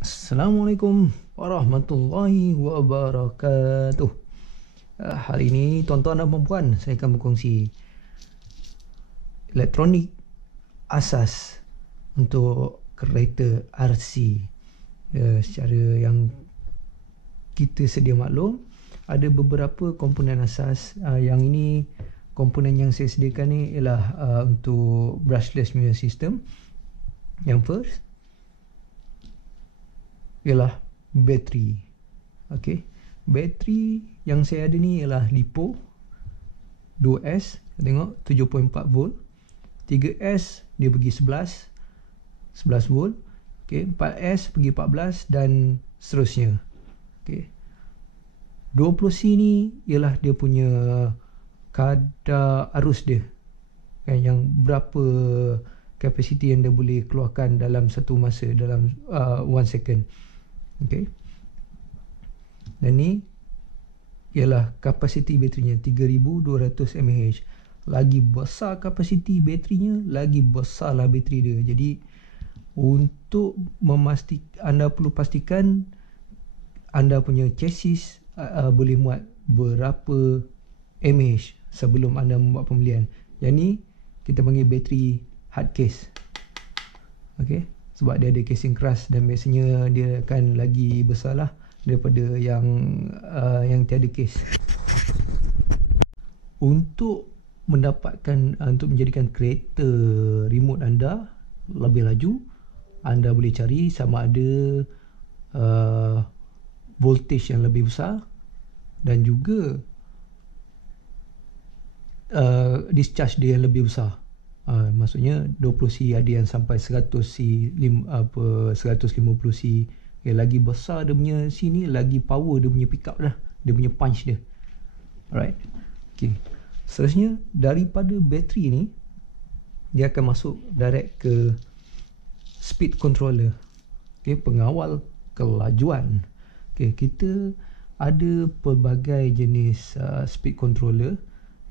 Assalamualaikum warahmatullahi wabarakatuh. Hari ini tuan-tuan dan puan-puan, saya akan berkongsi elektronik asas untuk kereta RC. Secara yang kita sedia maklum, ada beberapa komponen asas. Yang ini komponen yang saya sediakan ni ialah untuk brushless punya sistem. Yang first ialah bateri. Okey, bateri yang saya ada ni ialah LiPo 2S, tengok 7.4 volt. 3S dia pergi 11 volt. Okey, 4S pergi 14 dan seterusnya. Okey, 20C ni ialah dia punya kadar arus dia, kan, yang berapa kapasiti yang dia boleh keluarkan dalam satu masa, dalam 1 second. Okey, dan ni ialah kapasiti baterinya 3200 mAh. Lagi besar kapasiti baterinya, lagi besarlah bateri dia. Jadi untuk anda perlu pastikan anda punya chassis boleh muat berapa mAh sebelum anda membuat pembelian. Yang ni kita panggil bateri hard case. Okey, sebab dia ada casing keras dan biasanya dia akan lagi besar lah daripada yang tiada case. Untuk mendapatkan untuk menjadikan kereta remote anda lebih laju, anda boleh cari sama ada voltage yang lebih besar dan juga discharge dia yang lebih besar. Maksudnya 20C ada yang sampai 100C, 150C. Lagi besar dia punya C ni, lagi power dia punya pickup lah, dia punya punch dia. Alright. Okay, seterusnya daripada bateri ni dia akan masuk direct ke speed controller. Okay, pengawal kelajuan. Okay, kita ada pelbagai jenis speed controller.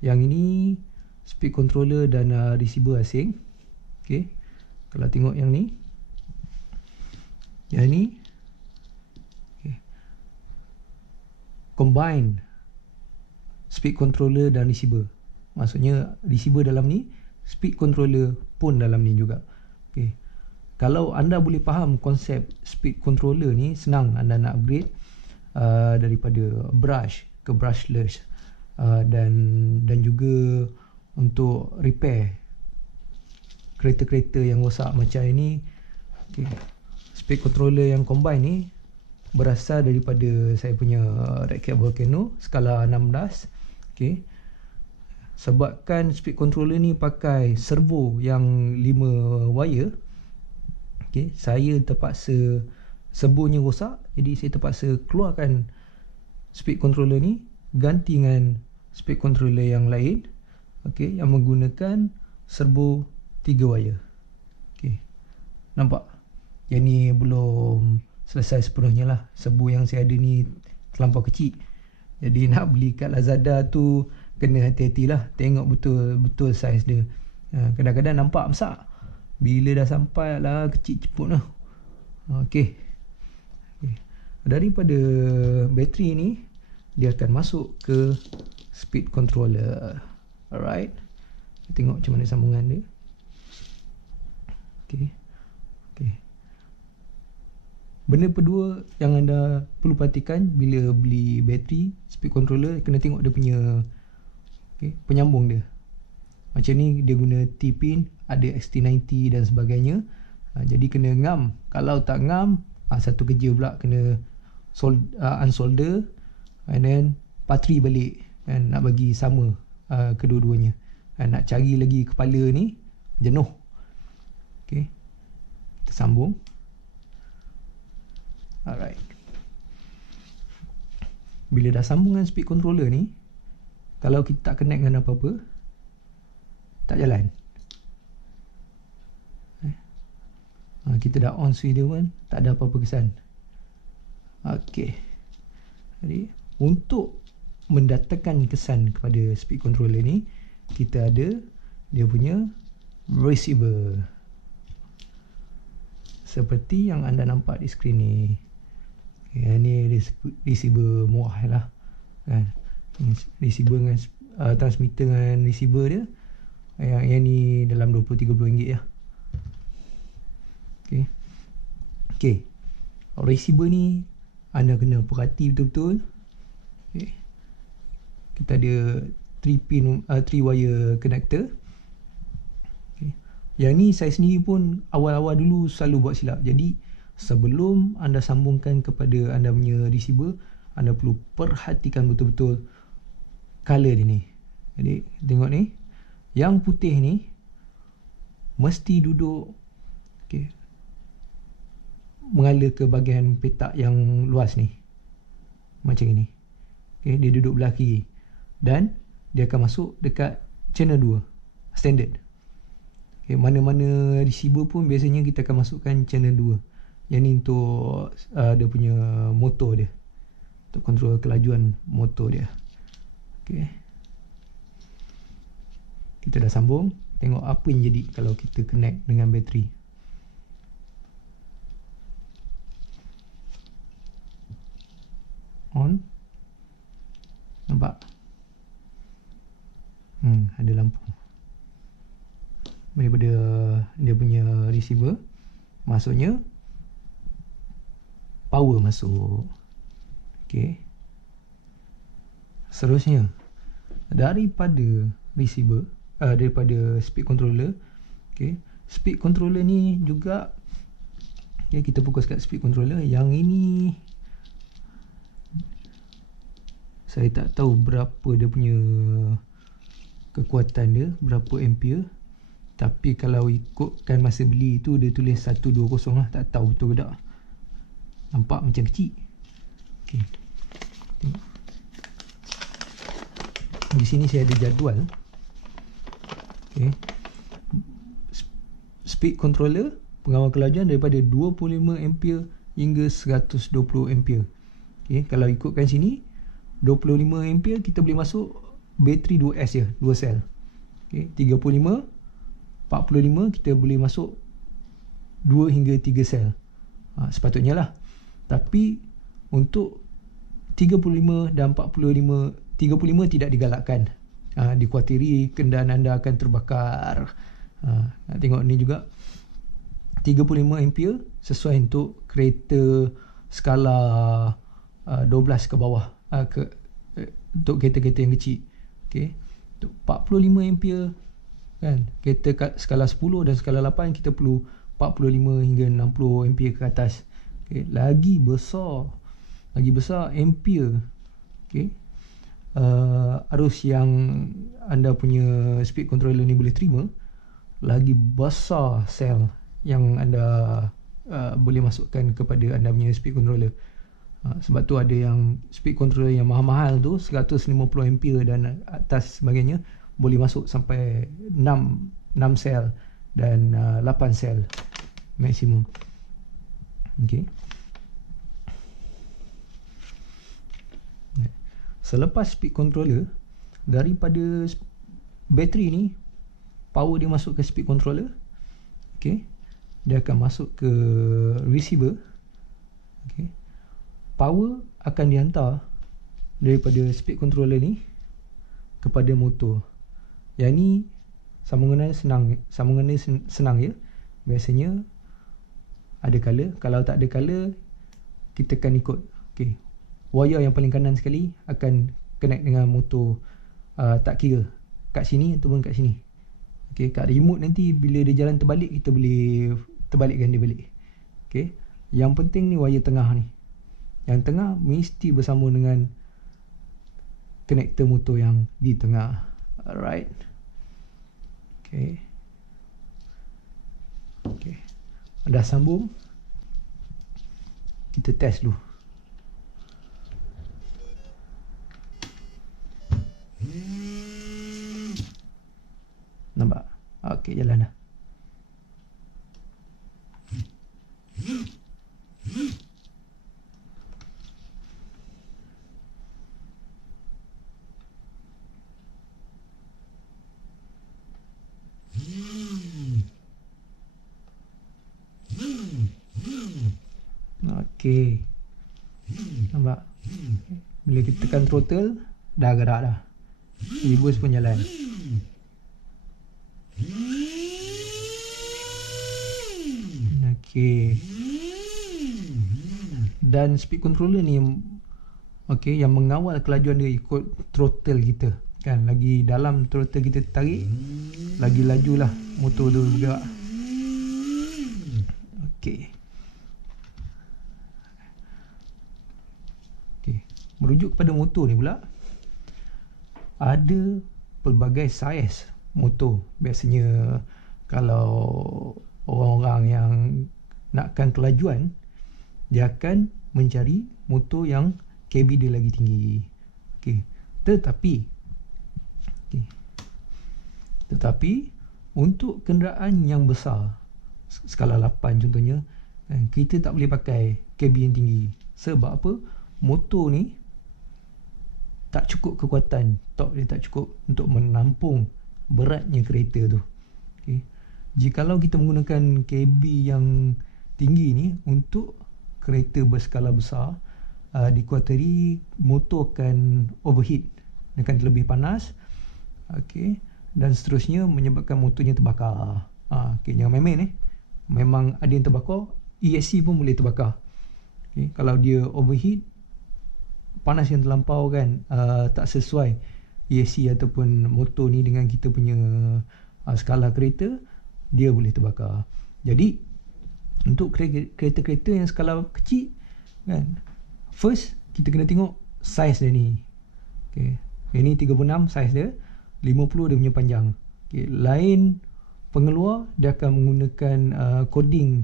Yang ini speed controller dan receiver asing. Okay, kalau tengok yang ni, yang ni okay, combine speed controller dan receiver. Maksudnya receiver dalam ni, speed controller pun dalam ni juga. Okay, kalau anda boleh faham konsep speed controller ni, senang anda nak upgrade daripada brush ke brushless, dan juga untuk repair kereta-kereta yang rosak macam ini. Okay, speed controller yang combine ni berasal daripada saya punya Red Cat Volcano skala 16. Okay, sebabkan speed controller ni pakai servo yang 5 wire. Okay, saya terpaksa, servonya rosak, jadi saya terpaksa keluarkan speed controller ni, ganti dengan speed controller yang lain. Okay, yang menggunakan servo 3 wire. Okay, nampak? Yang ni belum selesai sepenuhnya lah. Servo yang saya ada ni terlampau kecil, jadi nak beli kat Lazada tu kena hati-hati lah, tengok betul-betul saiz dia. Kadang-kadang nampak besar, bila dah sampai lah kecil ceput lah. Okay, daripada bateri ni dia akan masuk ke speed controller. Alright, tengok macam mana sambungan dia. Okay, benda kedua yang anda perlu perhatikan bila beli bateri speed controller, kena tengok dia punya penyambung dia. Macam ni dia guna T-pin, ada XT90 dan sebagainya. Jadi kena ngam. Kalau tak ngam, satu kerja pula, kena unsolder and then patri balik, kan, nak bagi sama kedua-duanya. Nak cari lagi kepala ni jenuh. Okay, kita sambung. Alright, bila dah sambung dengan speed controller ni, kalau kita tak connect dengan apa-apa, tak jalan. Kita dah on switch dia pun tak ada apa-apa kesan. Okay, jadi untuk mendatangkan kesan kepada speed controller ni, kita ada dia punya receiver. seperti yang anda nampak di skrin ni. Ni receiver murah lah kan. Receiver dengan transmitter dengan receiver dia, yang ni dalam 20-30 ringgit lah. Okay, receiver ni anda kena perhati betul-betul. Kita ada 3 wire connector. Yang ni saya sendiri pun awal-awal dulu selalu buat silap. Jadi sebelum anda sambungkan kepada anda punya receiver, anda perlu perhatikan betul-betul color dia ni. Jadi tengok ni, yang putih ni mesti duduk mengalir ke bahagian petak yang luas ni, macam ini. Dia duduk belah kiri dan dia akan masuk dekat channel 2 standard. Mana-mana receiver pun biasanya kita akan masukkan channel 2. Yang ni untuk dia punya motor dia, untuk kontrol kelajuan motor dia. Kita dah sambung. Tengok apa yang jadi kalau kita connect dengan bateri. On. Nampak? Ada lampu daripada dia punya receiver. Maksudnya power masuk. Seterusnya, daripada receiver, daripada speed controller. Speed controller ni juga, kita fokus kat speed controller. Yang ini saya tak tahu berapa dia punya kekuatan dia, berapa ampere. Tapi kalau ikutkan masa beli tu dia tulis 120 lah. Tak tahu betul ke tak. Nampak macam kecil. Tengok. Di sini saya ada jadual. Speed controller pengawal kelajuan daripada 25 ampere hingga 120 ampere. Kalau ikutkan sini 25 ampere kita boleh masuk bateri 2S je, 2 sel. 35, 45 kita boleh masuk 2 hingga 3 sel. Sepatutnya lah. Tapi untuk 35 dan 45, 35 tidak digalakkan. Dikuatiri kenderaan anda akan terbakar. Nak tengok ni juga 35 ampere sesuai untuk kereta skala 12 ke bawah, untuk kereta-kereta yang kecil. Untuk 45 ampere kan, kereta skala 10 dan skala 8 kita perlu 45 hingga 60 ampere ke atas. Lagi besar ampere arus yang anda punya speed controller ni boleh terima, lagi besar sel yang anda boleh masukkan kepada anda punya speed controller. Sebab tu ada yang speed controller yang mahal-mahal tu 150 ampere dan atas sebagainya boleh masuk sampai 6 sel dan 8 sel maksimum. Selepas speed controller, daripada bateri ni power dia masuk ke speed controller. Dia akan masuk ke receiver. Power akan dihantar daripada speed controller ni kepada motor. Yang ni sambungannya senang je. Biasanya ada color. Kalau tak ada color, kita akan ikut. Wire yang paling kanan sekali akan connect dengan motor. Tak kira kat sini ataupun kat sini. Kat remote nanti bila dia jalan terbalik, kita boleh terbalikkan dia balik. Yang penting ni wire tengah ni. Yang tengah mesti bersama dengan konektor motor yang di tengah. Alright. Dah sambung. Kita test dulu. Nampak? Okey, jalan dah. Okey. Nampak? Bila kita tekan throttle, dah gerak dah. Reverse pun jalan. Okey. Dan speed controller ni okey, yang mengawal kelajuan dia ikut throttle kita. Kan, lagi dalam throttle kita tarik, lagi lajulah motor tu bergerak. Okey. Okey. Merujuk kepada motor ni pula, ada pelbagai saiz motor. Biasanya kalau orang-orang yang nakkan kelajuan, dia akan mencari motor yang KB dia lagi tinggi. Okey. Tetapi untuk kenderaan yang besar, skala 8 contohnya, kita tak boleh pakai KB yang tinggi. Sebab apa? Motor ni tak cukup kekuatan, torque dia tak cukup untuk menampung beratnya kereta tu. Okay. Jikalau kita menggunakan KB yang tinggi ni untuk kereta berskala besar, dikuatiri motor akan overheat, akan lebih panas, okay, dan seterusnya menyebabkan motornya terbakar. Okay, jangan main-main memang ada yang terbakar, ESC pun boleh terbakar. Okay, kalau dia overheat, panas yang terlampau kan, tak sesuai ESC ataupun motor ni dengan kita punya skala kereta, dia boleh terbakar. Jadi untuk kereta-kereta yang skala kecil kan, first kita kena tengok saiz dia ni. Okay. Ini 36 saiz dia, 50 dia punya panjang. Okay. Lain pengeluar, dia akan menggunakan coding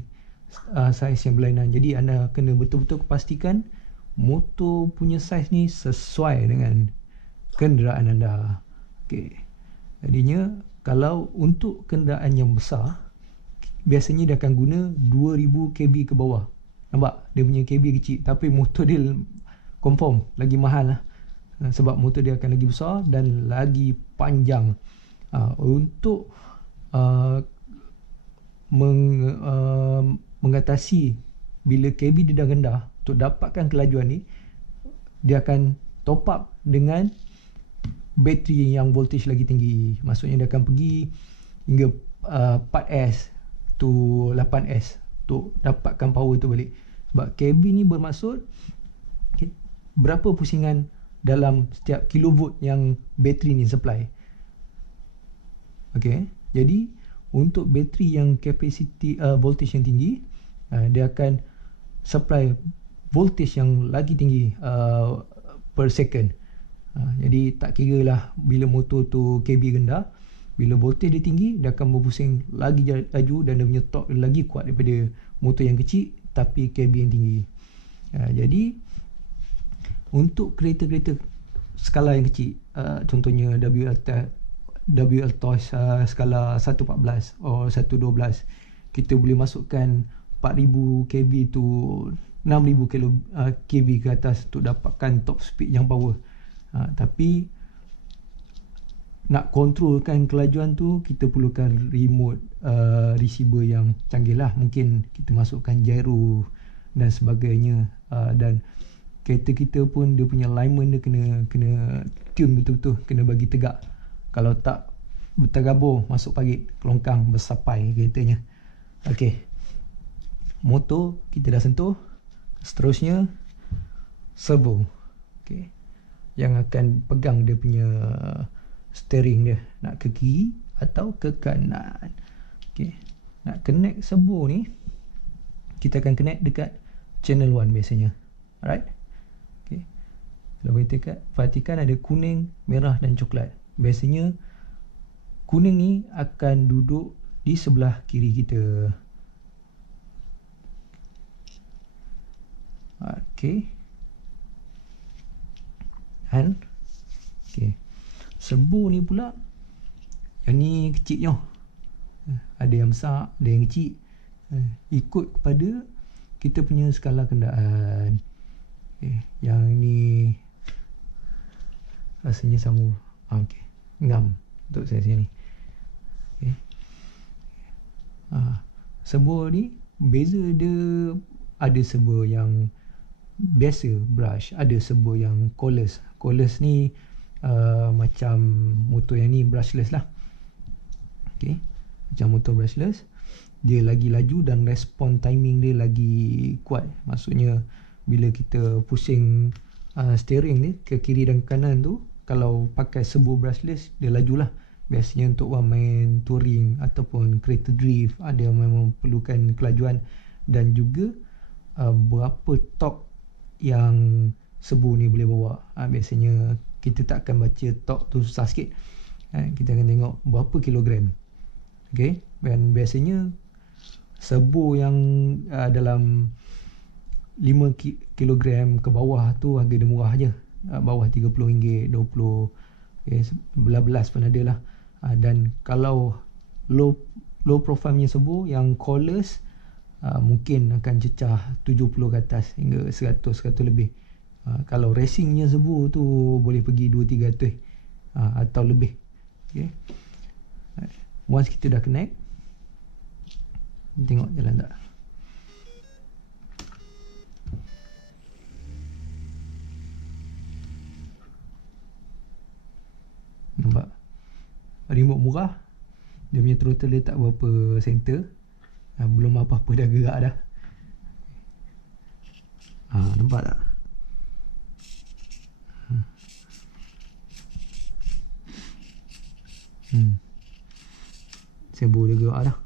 saiz yang berlainan. Jadi anda kena betul-betul pastikan motor punya saiz ni sesuai dengan kenderaan anda. Okay. Jadinya kalau untuk kenderaan yang besar, biasanya dia akan guna 2000 kb ke bawah. Nampak? Dia punya kb kecil, tapi motor dia confirm lagi mahal lah. Sebab motor dia akan lagi besar dan lagi panjang. Untuk mengatasi bila kb dia dah rendah, untuk dapatkan kelajuan ni, dia akan top up dengan bateri yang voltage lagi tinggi. Maksudnya dia akan pergi hingga 4S to 8S untuk dapatkan power tu balik. Sebab kb ni bermaksud berapa pusingan dalam setiap kilovolt yang bateri ni supply. Okay. Jadi untuk bateri yang capacity voltage yang tinggi, dia akan supply voltage yang lagi tinggi per second. Jadi tak kira lah bila motor tu kb rendah, bila voltage dia tinggi, dia akan berpusing lagi laju dan dia punya torque lagi kuat daripada motor yang kecil tapi kb yang tinggi. Jadi untuk kereta-kereta skala yang kecil, contohnya WLTOS skala 114 atau 112, kita boleh masukkan 4000 kb to 6000 kb ke atas untuk dapatkan top speed yang power. Tapi nak kontrolkan kelajuan tu, kita perlukan remote receiver yang canggih lah. Mungkin kita masukkan gyro dan sebagainya, dan kereta kita pun dia punya alignment dia kena tune betul-betul, kena bagi tegak. Kalau tak berterabur, masuk parit, kelongkang, bersapai keretanya. Okey, motor kita dah sentuh. Seterusnya servo. Okey, yang akan pegang dia punya steering dia, nak ke kiri atau ke kanan. Okey, nak connect servo ni, kita akan connect dekat channel 1 biasanya. Alright. Okey, kalau perhatikan ada kuning, merah dan coklat. Biasanya kuning ni akan duduk di sebelah kiri kita. Okey. Dan okey, servo ni pula, yang ni kecilnya, ada yang besar, ada yang kecil, ikut kepada kita punya skala kenderaan. Okay. Yang ni rasanya sama. Okey, ngam untuk saya sini. Okay. Servo ni beza dia ada servo yang biasa brush, ada servo yang cordless. Cordless ni macam motor yang ni brushless lah. Okay, macam motor brushless, dia lagi laju dan respon timing dia lagi kuat. Maksudnya bila kita pusing steering ni ke kiri dan kanan tu, kalau pakai servo brushless dia lajulah. Biasanya untuk orang main touring ataupun kereta drift, ada memang perlukan kelajuan dan juga berapa torque yang servo ni boleh bawa. Biasanya kita tak akan baca torque tu, susah sikit. Kita akan tengok berapa kilogram. Okay, dan biasanya servo yang dalam 5 kilogram ke bawah tu harga dia murah je. Bawah RM30, 20, okay, belas pun ada lah. Dan kalau low profile punya servo yang cordless, mungkin akan cecah 70 ke atas hingga 100 lebih. Kalau racingnya servo tu boleh pergi 200-300 atau lebih. Okay. Once kita dah connect, tengok jalan tak. Nampak remote murah, dia punya throttle dia tak berapa center, belum apa-apa dah gerak dah. Nampak tak? Servo dia gerak dah.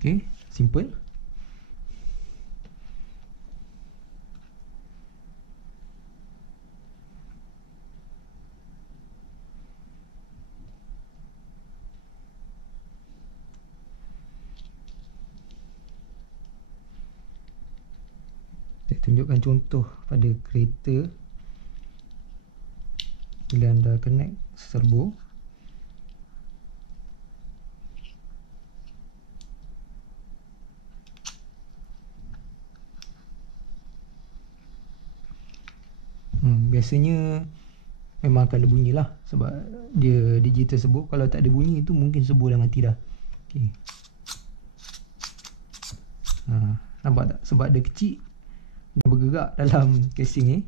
Okay, simple. Saya tunjukkan contoh pada kereta bila anda connect servo. Biasanya memang akan ada bunyi lah sebab dia digital servo. Kalau tak ada bunyi tu mungkin servo dah mati dah. Okay. Nampak tak? Sebab dia kecil, dia bergerak dalam casing ni,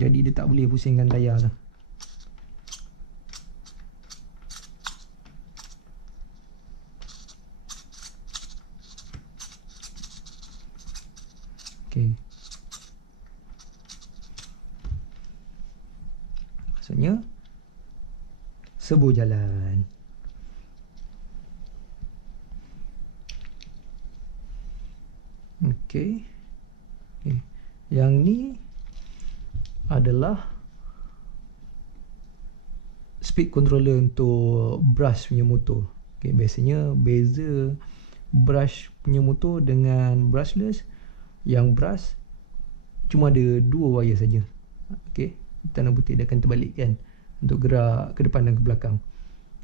jadi dia tak boleh pusingkan tayar tu. Okay. Maksudnya servo jalan. Okay. Yang ni adalah speed controller untuk brush punya motor. Okay, biasanya beza brush punya motor dengan brushless, yang brush cuma ada 2 wire saja. Okay, tanda putih dia akan terbalik kan untuk gerak ke depan dan ke belakang.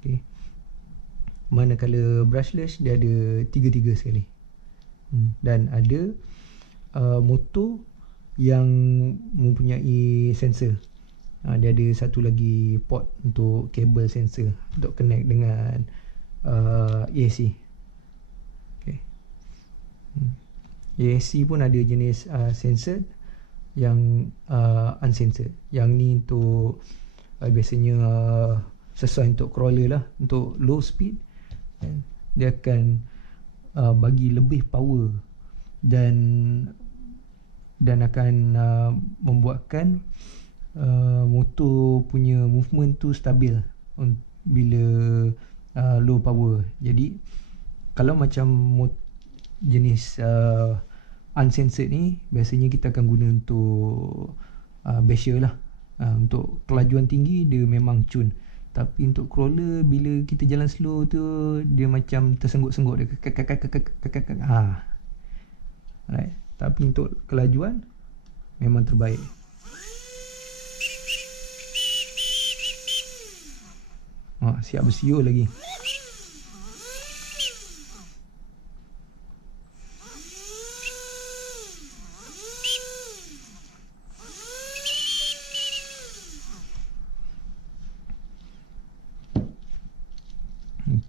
Okay. Manakala brushless dia ada 3 sekali. Dan ada motor yang mempunyai sensor. Dia ada satu lagi port untuk kabel sensor untuk connect dengan ESC. Okay. ESC pun ada jenis sensor yang uncensored. Yang ni untuk biasanya sesuai untuk crawler lah, untuk low speed. Dia akan bagi lebih power dan akan membuatkan motor punya movement tu stabil bila low power. Jadi kalau macam jenis uncensored ni, biasanya kita akan guna untuk basher lah. Untuk kelajuan tinggi dia memang cun. Tapi untuk crawler, bila kita jalan slow tu, dia macam tersenggut-senggut dia. Alright. Tapi untuk kelajuan memang terbaik. Siap bersiul lagi.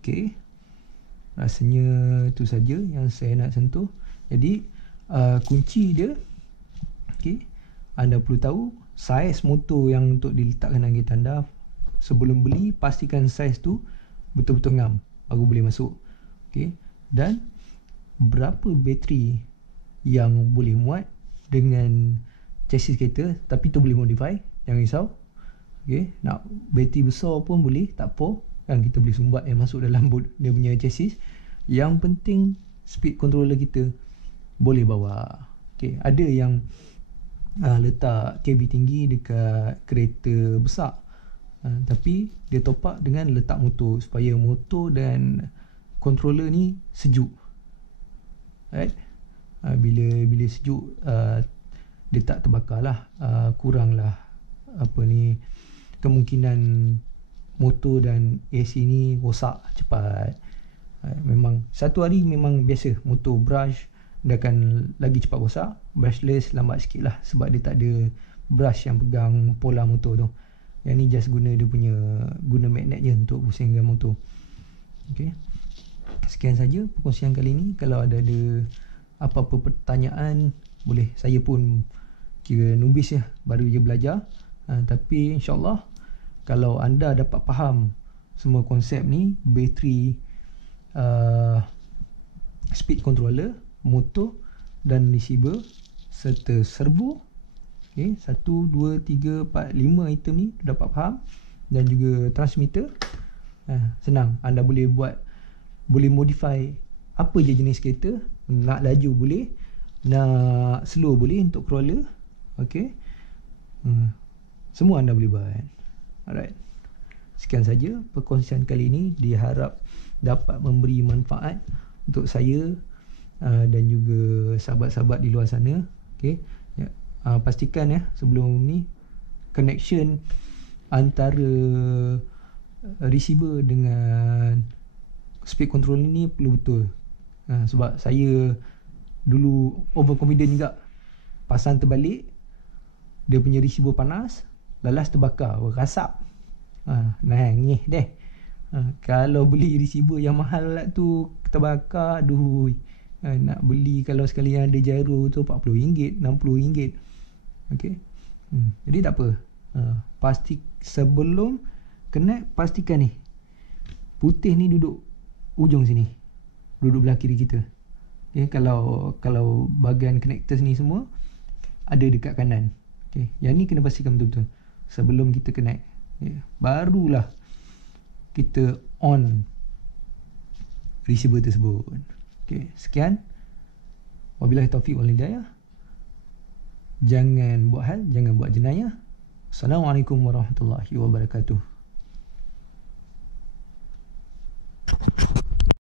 Okay. rasanya itu saja yang saya nak sentuh. Jadi kunci dia, okay, anda perlu tahu saiz motor yang untuk diletakkan dalam kereta anda. Sebelum beli, pastikan saiz tu betul-betul ngam baru boleh masuk. Okay. Dan berapa bateri yang boleh muat dengan chassis kereta, tapi tu boleh modify, jangan risau. Okay. Nak bateri besar pun boleh, tak apa kan, kita boleh sumbat yang masuk dalam dia punya chassis. Yang penting speed controller kita boleh bawa. Okay. Ada yang letak KB tinggi dekat kereta besar, tapi dia top up dengan letak motor supaya motor dan controller ni sejuk, right? Bila sejuk, dia tak terbakar lah, kurang lah kemungkinan motor dan AC ni rosak cepat. Memang satu hari memang biasa motor brush dia akan lagi cepat rosak, brushless lambat sikit lah sebab dia tak ada brush yang pegang pola motor tu. Yang ni just guna magnet je untuk pusingkan motor. Okay. Sekian saja perkongsian kali ni. Kalau ada apa-apa pertanyaan, boleh. Saya pun kira nubis ya, baru je belajar, tapi insyaAllah kalau anda dapat faham semua konsep ni, bateri, speed controller, motor dan receiver serta servo, okay, 1, 2, 3, 4, 5 item ni dapat faham, dan juga transmitter, senang. Anda boleh modify apa je jenis kereta. Nak laju boleh, nak slow boleh untuk crawler. Okay. Semua anda boleh buat. Alright. Sekian saja perkongsian kali ini. Diharap dapat memberi manfaat untuk saya dan juga sahabat-sahabat di luar sana. Okay. Ya. Pastikan ya sebelum ni connection antara receiver dengan speed control ni perlu betul. Sebab saya dulu overconfident juga, pasang terbalik, dia punya receiver panas, lalas terbakar, rasap. Nangis deh. Kalau beli receiver yang mahal lah tu terbakar, aduh. Nak beli kalau sekali yang ada gyro tu RM40, RM60. Okay. Jadi tak apa. Pasti sebelum connect, pastikan ni putih ni duduk ujung sini, duduk belah kiri kita. Okay. Kalau bahagian connectors ni semua ada dekat kanan. Okay. Yang ni kena pastikan betul-betul sebelum kita connect. Okay. Barulah kita on receiver tersebut. Okay. Sekian. Wabillahi taufiq wal hidayah. Jangan buat hal, jangan buat jenayah. Assalamualaikum warahmatullahi wabarakatuh.